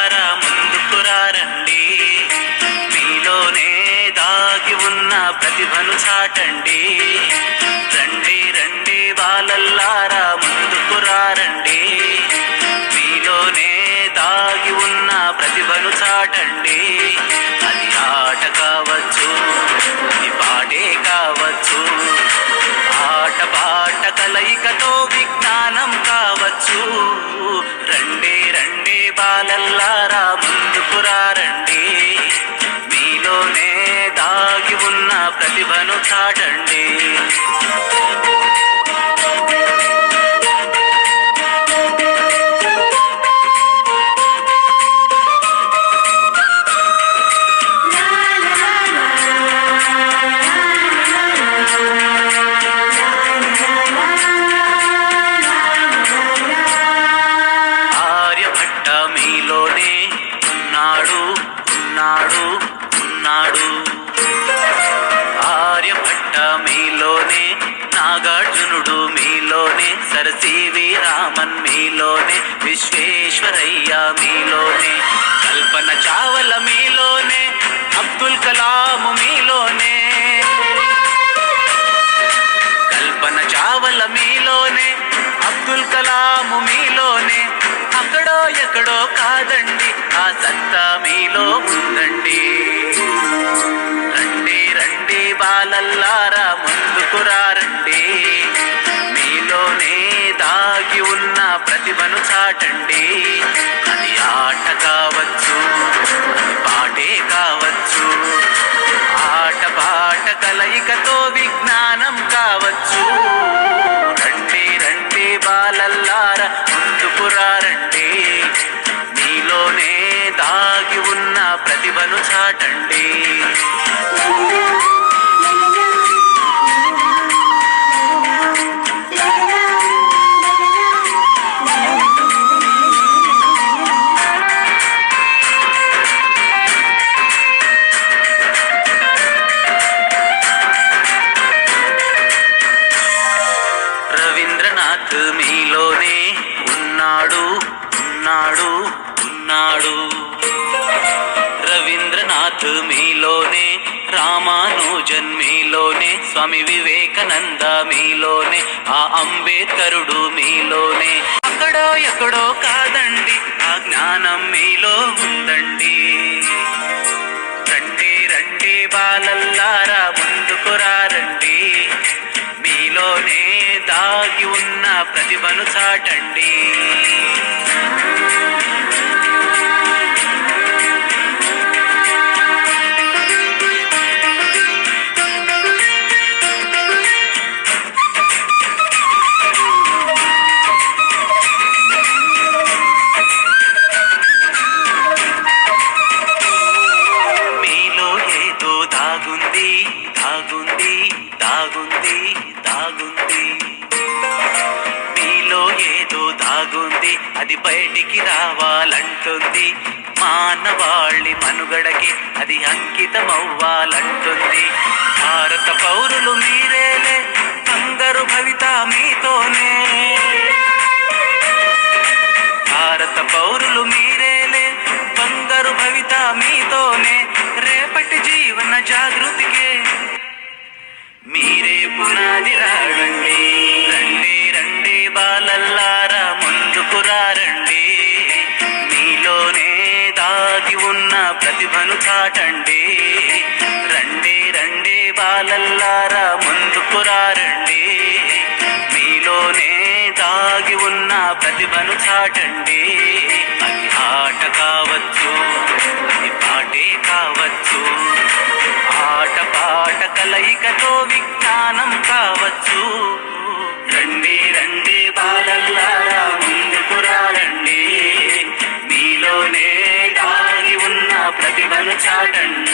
బాలల్లారా ముందుకు రండి, మీలోనే దాగి ఉన్న ప్రతిభను చాటండి. రండి రండి బాలల్లారా ముందుకు రండి, మీలోనే దాగి ఉన్న ప్రతిభను చాటండి. అది ఆట కావచ్చు, అది పాటే కావచ్చు, ఆట పాట కలయికతో విజ్ఞానం కావచ్చు. రండి రండి బాలల్లారా ముందుకు రండి, మీలోనే దాగి ఉన్న ప్రతిభను చాటండి. మీలోనే ఉన్నాడు ఉన్నాడు ఉన్నాడు, ఆర్యభట్ట మీలోనే, నాగార్జునుడు మీలోనే, సరసివి రామన్ మీలోనే, విశ్వేశ్వరయ్య మీలోనే, కల్పన చావల మీలోనే, అబ్దుల్ కలాం మీలోనే, కల్పన చావల మీలోనే, అబ్దుల్ కలాం మీలోనే. అక్కడో ఎక్కడో కాదండి, ఆ సత్తా మీలో ఉందండి. రండి రండి బాలల్లారా ముందుకు రండి, మీలోనే దాగి ఉన్న ప్రతిభను చాటండి. అది ఆట కావచ్చు, అది పాటే కావచ్చు, ఆట పాట కలయికతో విజ్ఞానం కావచ్చు. రండి రండి బాలల్లారా ముందుకు రండి, మీలోనే దాగి ఉన్న ప్రతిభను చాటండి. రవీంద్రనాథ్ మీలోనే ఉన్నాడు ఉన్నాడు ఉన్నాడు, రవీంద్రనాథ్ మీలోనే, రామానుజన్ మీలోనే, స్వామి వివేకానంద మీలోనే, ఆ అంబేద్కరుడు మీలోనే. అక్కడో ఎక్కడో కాదండి, ఆ జ్ఞానం మీలో ఉందండి. రండి రండి బాలల్లారా ముందుకు రండి, మీలోనే దాగి ఉన్న ప్రతిభను చాటండి. దాగుంది దాగుంది దాగుంది దాగుంది, మీలో ఏదో దాగుంది, అది బయటికి రావాలంటుంది. మానవాళి మనుగడకి అది అంకితమవ్వాలంటుంది. భారత పౌరులు మీరేలే, బంగారు భవిత మీతోనే, భారత పౌరులు మీరేలే, బంగారు భవిత మీతోనే. రేపటి జీవన జాగృతికే మీరే పునాది రండి. రండి రండి బాలల్లారా ముందుకు రండి, మీలోనే దాగి ఉన్న ప్రతిభను చాటండి. రండి రండి బాలల్లారా ముందుకు రండి, మీలోనే దాగి ఉన్న ప్రతిభను చాటండి. అది ఆట కావచ్చు, అది పాటే కావచ్చు, ఆట పాట కలయికతో విజ్ఞానం కావచ్చు. రండి రండి బాలల్లారా ముందుకు రండి, మీలోనే దాగి ఉన్న ప్రతిభను చాటండి.